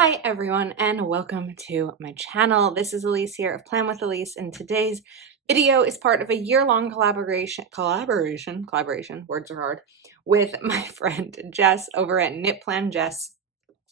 Hi everyone and welcome to my channel. This is Elise here of Plan with Elise, and today's video is part of a year-long collaboration, words are hard, with my friend Jess over at Knit Plan Jess,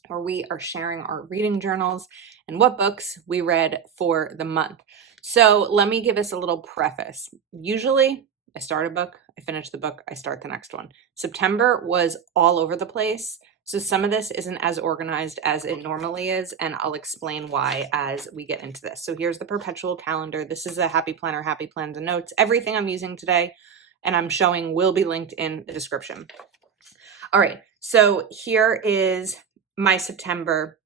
where we are sharing our reading journals and what books we read for the month. So let me give us a little preface. Usually I start a book, I finish the book, I start the next one. September was all over the place. So some of this isn't as organized as it normally is, and I'll explain why as we get into this. So here's the perpetual calendar. This is a happy planner, happy plans and notes. Everything I'm using today and I'm showing will be linked in the description. All right, so here is my September.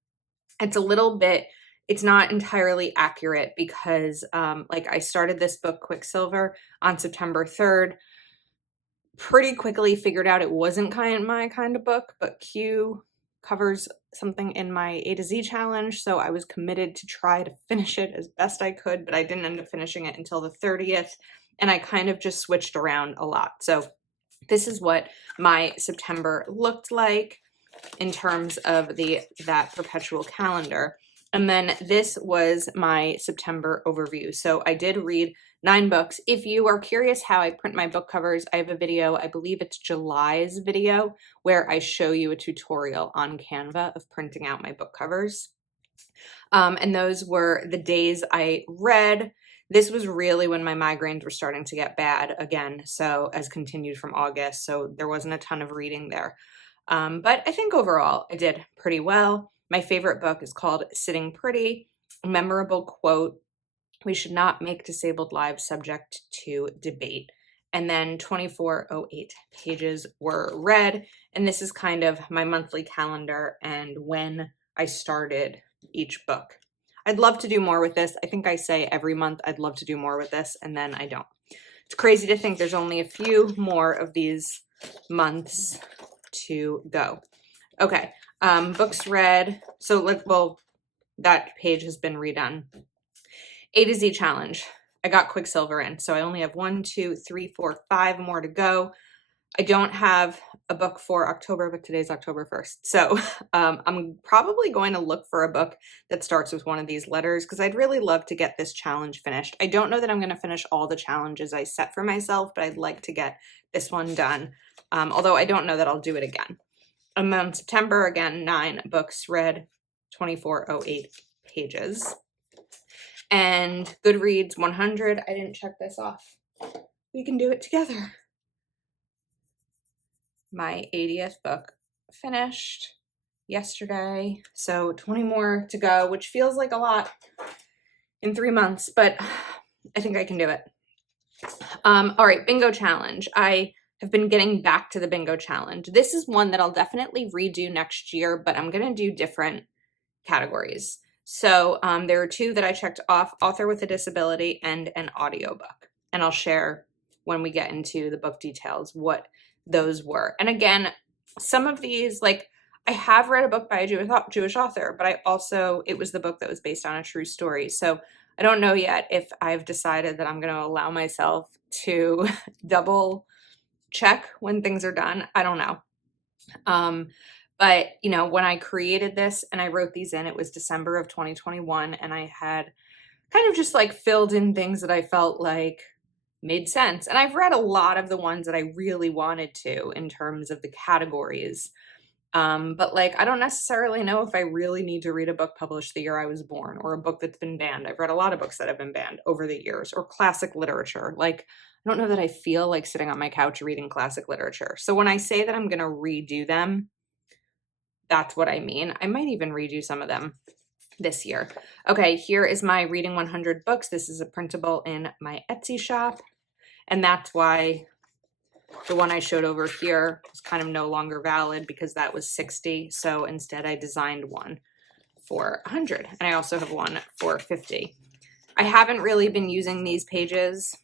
It's a little bit, it's not entirely accurate because I started this book Quicksilver on September 3rd. Pretty quickly figured out it wasn't my kind of book, but Q covers something in my A to Z challenge, so I was committed to try to finish it as best I could, but I didn't end up finishing it until the 30th, and I kind of just switched around a lot. So this is what my September looked like in terms of that perpetual calendar. And then this was my September overview. So I did read 9 books. If you are curious how I print my book covers, I have a video, I believe it's July's video, where I show you a tutorial on Canva of printing out my book covers. And those were the days I read. This was really when my migraines were starting to get bad again, so as continued from August, so there wasn't a ton of reading there. But I think overall I did pretty well. My favorite book is called Sitting Pretty. A memorable quote: "We should not make disabled lives subject to debate." And then 2408 pages were read. And this is kind of my monthly calendar and when I started each book. I'd love to do more with this. I think I say every month I'd love to do more with this, and then I don't. It's crazy to think there's only a few more of these months to go. Okay, books read. So that page has been redone. A to Z challenge. I got Quicksilver in, so I only have 1, 2, 3, 4, 5 more to go. I don't have a book for October, but today's October 1st. So I'm probably going to look for a book that starts with one of these letters because I'd really love to get this challenge finished. I don't know that I'm going to finish all the challenges I set for myself, but I'd like to get this one done, although I don't know that I'll do it again. And then September, again, 9 books read, 2408 pages. And Goodreads 100, I didn't check this off. We can do it together. My 80th book finished yesterday, so 20 more to go, which feels like a lot in 3 months, but I think I can do it. All right, bingo challenge. I have been getting back to the bingo challenge. This is one that I'll definitely redo next year, but I'm going to do different categories. So there are 2 that I checked off: author with a disability and an audiobook. And I'll share when we get into the book details what those were. And again, some of these, like, I have read a book by a Jewish author, but it was the book that was based on a true story. So I don't know yet if I've decided that I'm going to allow myself to double check when things are done. I don't know. But when I created this and I wrote these in, it was December of 2021, and I had kind of just like filled in things that I felt like made sense. And I've read a lot of the ones that I really wanted to in terms of the categories. But I don't necessarily know if I really need to read a book published the year I was born, or a book that's been banned. I've read a lot of books that have been banned over the years, or classic literature. I don't know that I feel like sitting on my couch reading classic literature. So when I say that I'm going to redo them, that's what I mean. I might even redo some of them this year. Okay, here is my Reading 100 books. This is a printable in my Etsy shop. And that's why the one I showed over here is kind of no longer valid, because that was 60. So instead I designed one for 100. And I also have one for 50. I haven't really been using these pages.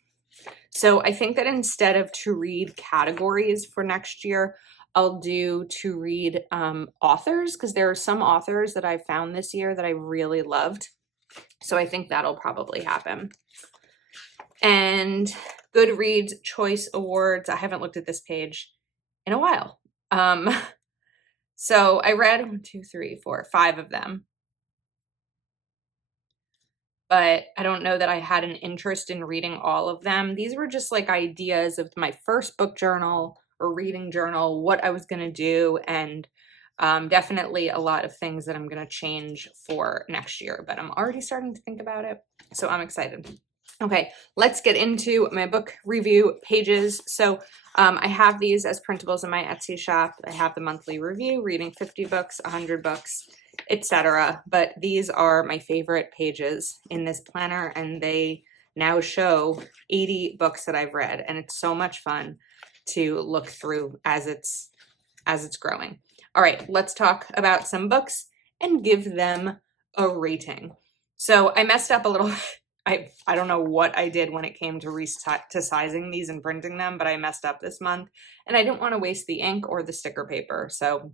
So I think that instead of to read categories for next year, I'll do to read authors, because there are some authors that I found this year that I really loved. So I think that'll probably happen. And Goodreads Choice Awards. I haven't looked at this page in a while. So I read 1, 2, 3, 4, 5 of them, but I don't know that I had an interest in reading all of them. These were just like ideas of my first book journal or reading journal, what I was going to do, and definitely a lot of things that I'm going to change for next year, but I'm already starting to think about it, so I'm excited. Okay, let's get into my book review pages. So I have these as printables in my Etsy shop. I have the monthly review, reading 50 books, 100 books, etc. But these are my favorite pages in this planner, and they now show 80 books that I've read, and it's so much fun to look through as it's growing. All right, let's talk about some books and give them a rating. So I messed up a little. I don't know what I did when it came to sizing these and printing them, but I messed up this month, and I didn't want to waste the ink or the sticker paper. So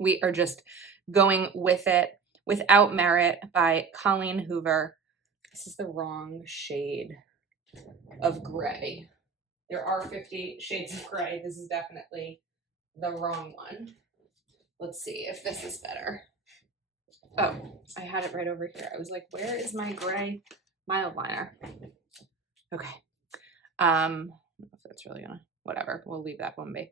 we are just going with it. Without Merit by Colleen Hoover. This is the wrong shade of gray. There are 50 shades of gray. This is definitely the wrong one. Let's see if this is better. Oh, I had it right over here. I was like, where is my gray mild liner? Okay. I don't know if that's really gonna, whatever, we'll leave that one be.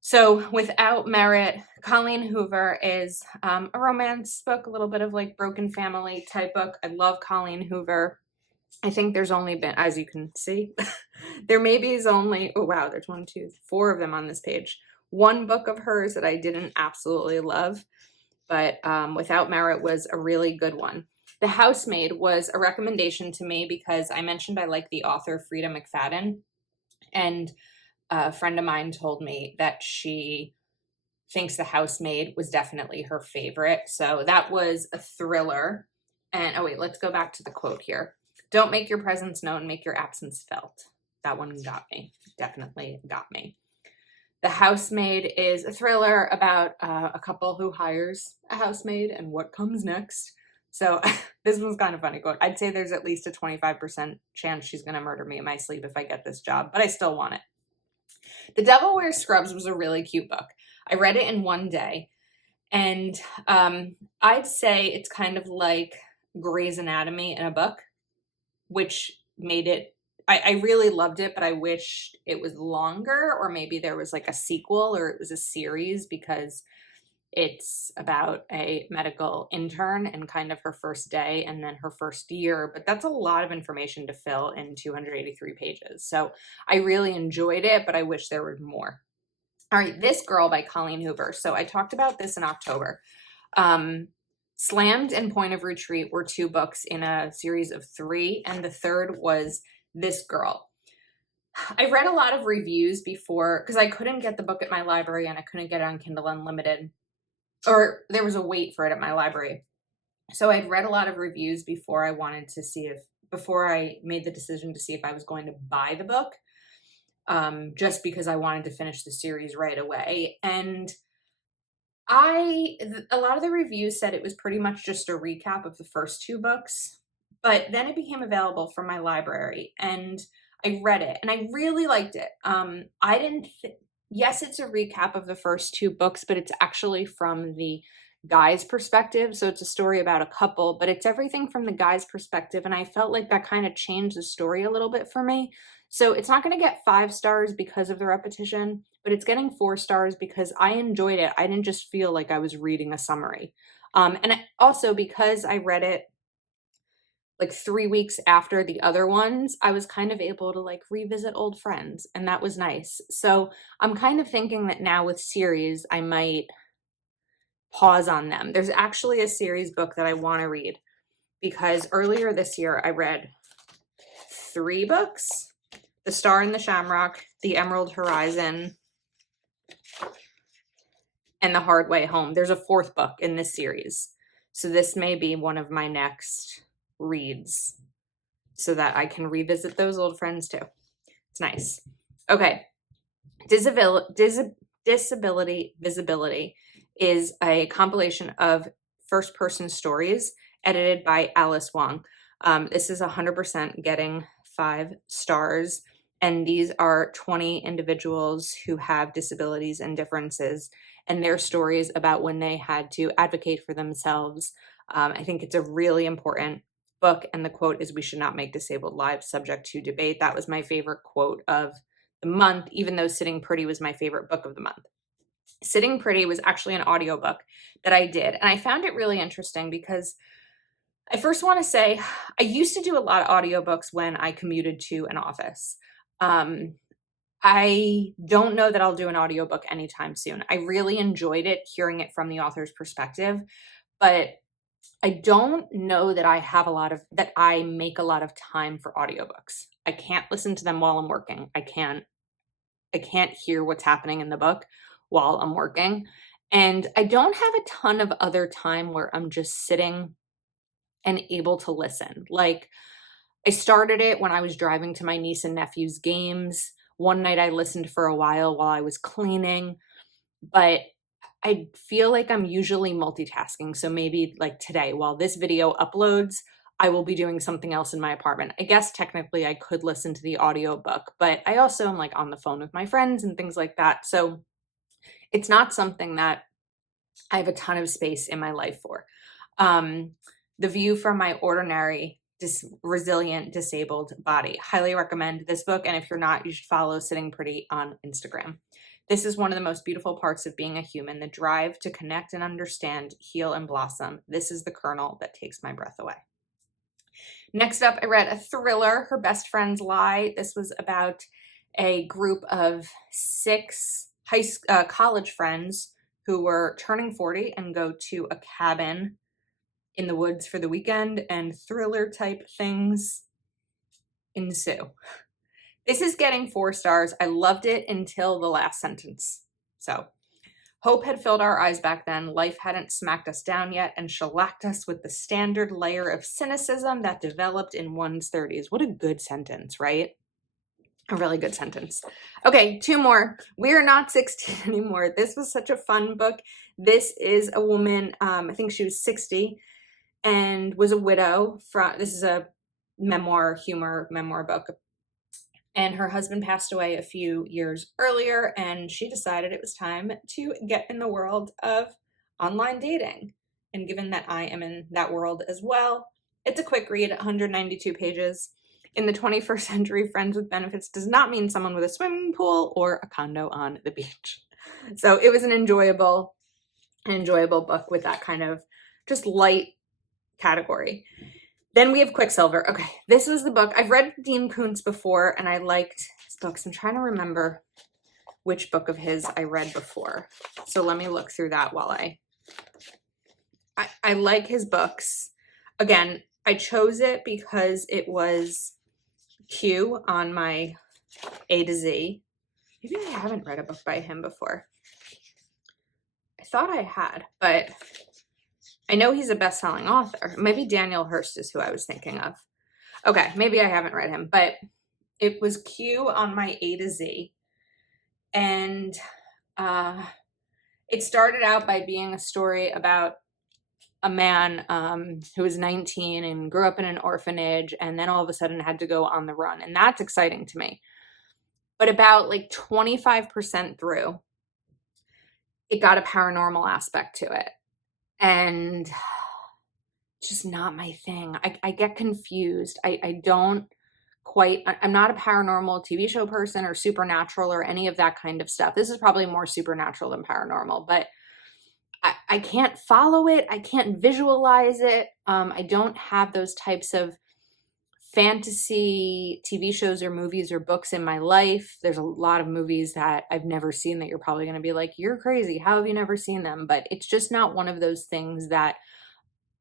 So Without Merit, Colleen Hoover is a romance book, a little bit of like broken family type book. I love Colleen Hoover. I think there's only been, as you can see, there maybe is only, oh wow, there's 1, 2, 4 of them on this page. One book of hers that I didn't absolutely love, but Without Merit was a really good one. The Housemaid was a recommendation to me because I mentioned I like the author Frida McFadden, and a friend of mine told me that she thinks The Housemaid was definitely her favorite. So that was a thriller. And oh wait, let's go back to the quote here. Don't make your presence known, make your absence felt. That one got me, definitely got me. The Housemaid is a thriller about a couple who hires a housemaid and what comes next. So this one's kind of funny quote. I'd say there's at least a 25% chance she's going to murder me in my sleep if I get this job, but I still want it. The Devil Wears Scrubs was a really cute book. I read it in one day, and I'd say it's kind of like Grey's Anatomy in a book, which made it, I really loved it, but I wished it was longer, or maybe there was like a sequel or it was a series, because it's about a medical intern and kind of her first day and then her first year, but that's a lot of information to fill in 283 pages. So I really enjoyed it, but I wish there were more. All right, This Girl by Colleen Hoover. So I talked about this in October. Slammed and Point of Retreat were 2 books in a series of 3, and the third was This Girl. I read a lot of reviews before, because I couldn't get the book at my library and I couldn't get it on Kindle Unlimited, or there was a wait for it at my library. So I'd read a lot of reviews before I wanted to see if, before I made the decision to see if I was going to buy the book, just because I wanted to finish the series right away. And a lot of the reviews said it was pretty much just a recap of the first 2 books, but then it became available from my library and I read it and I really liked it. I didn't, yes, it's a recap of the first 2 books, but it's actually from the guy's perspective. So it's a story about a couple, but it's everything from the guy's perspective. And I felt like that kind of changed the story a little bit for me. So it's not going to get 5 stars because of the repetition, but it's getting 4 stars because I enjoyed it. I didn't just feel like I was reading a summary. And also because I read it like 3 weeks after the other ones, I was kind of able to like revisit old friends, and that was nice. So I'm kind of thinking that now with series, I might pause on them. There's actually a series book that I want to read because earlier this year I read 3 books: The Star and the Shamrock, The Emerald Horizon, and The Hard Way Home. There's a 4th book in this series. So this may be one of my next reads so that I can revisit those old friends too. It's nice. Okay. Disability Visibility is a compilation of first-person stories edited by Alice Wong. This is 100% getting 5 stars. And these are 20 individuals who have disabilities and differences. and their stories about when they had to advocate for themselves. I think it's a really important book, and the quote is, "We should not make disabled lives subject to debate." That was my favorite quote of the month, even though Sitting Pretty was my favorite book of the month. Sitting Pretty was actually an audiobook that I did, and I found it really interesting because I first want to say I used to do a lot of audiobooks when I commuted to an office. I don't know that I'll do an audiobook anytime soon. I really enjoyed it, hearing it from the author's perspective, but I don't know that I make a lot of time for audiobooks. I can't listen to them while I'm working. I can't hear what's happening in the book while I'm working. And I don't have a ton of other time where I'm just sitting and able to listen. Like, I started it when I was driving to my niece and nephew's games. One night I listened for a while I was cleaning, but I feel like I'm usually multitasking. So maybe like today, while this video uploads, I will be doing something else in my apartment. I guess technically I could listen to the audiobook, but I also am like on the phone with my friends and things like that. So it's not something that I have a ton of space in my life for. The view from my ordinary, resilient, disabled body. Highly recommend this book. And if you're not, you should follow Sitting Pretty on Instagram. This is one of the most beautiful parts of being a human, the drive to connect and understand, heal and blossom. This is the kernel that takes my breath away. Next up, I read a thriller, Her Best Friend's Lie. This was about a group of 6 college friends who were turning 40 and go to a cabin in the woods for the weekend, and thriller type things ensue. This is getting 4 stars. I loved it until the last sentence. So, hope had filled our eyes back then. Life hadn't smacked us down yet and shellacked us with the standard layer of cynicism that developed in one's 30s. What a good sentence, right? A really good sentence. Okay, 2 more. We are not 16 anymore. This was such a fun book. This is a woman, I think she was 60, and was a widow. This is a memoir book. And her husband passed away a few years earlier, and she decided it was time to get in the world of online dating. And given that I am in that world as well, it's a quick read, 192 pages. In the 21st century, friends with benefits does not mean someone with a swimming pool or a condo on the beach. So it was an enjoyable book with that kind of just light category. Then we have Quicksilver. Okay, this was the book. I've read Dean Koontz before, and I liked his books. I'm trying to remember which book of his I read before. So let me look through that while I like his books. Again, I chose it because it was Q on my A to Z. Maybe I haven't read a book by him before. I thought I had, but I know he's a best-selling author. Maybe Daniel Hurst is who I was thinking of. Okay, maybe I haven't read him, but it was Q on my A to Z. And it started out by being a story about a man who was 19 and grew up in an orphanage, and then all of a sudden had to go on the run. And that's exciting to me. But about like 25% through, it got a paranormal aspect to it. And it's just not my thing. I get confused. I'm not a paranormal TV show person or supernatural or any of that kind of stuff. This is probably more supernatural than paranormal, but I can't follow it. I can't visualize it. I don't have those types of fantasy TV shows or movies or books in my life. There's a lot of movies that I've never seen that you're probably going to be like, you're crazy. How have you never seen them? But it's just not one of those things that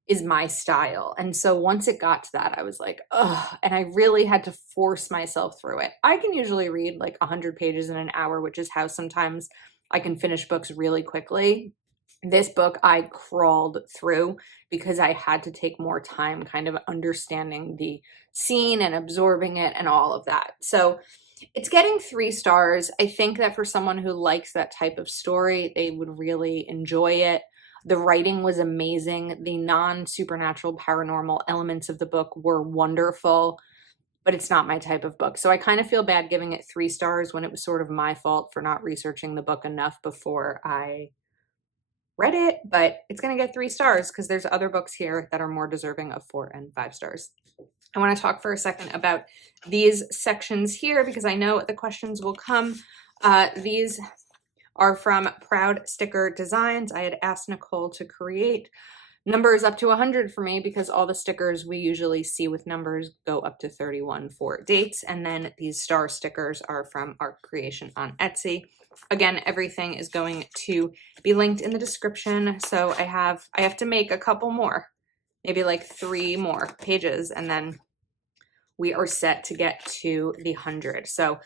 is my style. And so once it got to that, I was like, ugh, and I really had to force myself through it. I can usually read like 100 pages in an hour, which is how sometimes I can finish books really quickly. This book I crawled through because I had to take more time kind of understanding the scene and absorbing it and all of that. So it's getting 3 stars. I think that for someone who likes that type of story, they would really enjoy it. The writing was amazing. The non-supernatural paranormal elements of the book were wonderful, but it's not my type of book. So I kind of feel bad giving it 3 stars when it was sort of my fault for not researching the book enough before I read it, but it's going to get 3 stars because there's other books here that are more deserving of 4 and 5 stars. I want to talk for a second about these sections here because I know the questions will come. These are from Proud Sticker Designs. I had asked Nicole to create numbers up to 100 for me because all the stickers we usually see with numbers go up to 31 for dates. And then these star stickers are from our creation on Etsy. Again, everything is going to be linked in the description. So I have to make a couple more, maybe like 3 more pages, and then we are set to get to the 100. So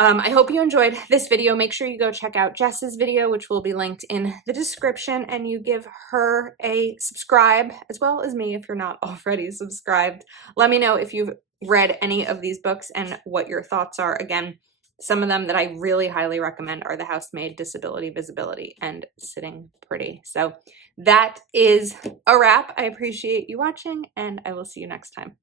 I hope you enjoyed this video. Make sure you go check out Jess's video, which will be linked in the description, and you give her a subscribe, as well as me if you're not already subscribed. Let me know if you've read any of these books and what your thoughts are. Again, some of them that I really highly recommend are The Housemaid, Disability, Visibility, and Sitting Pretty. So that is a wrap. I appreciate you watching, and I will see you next time.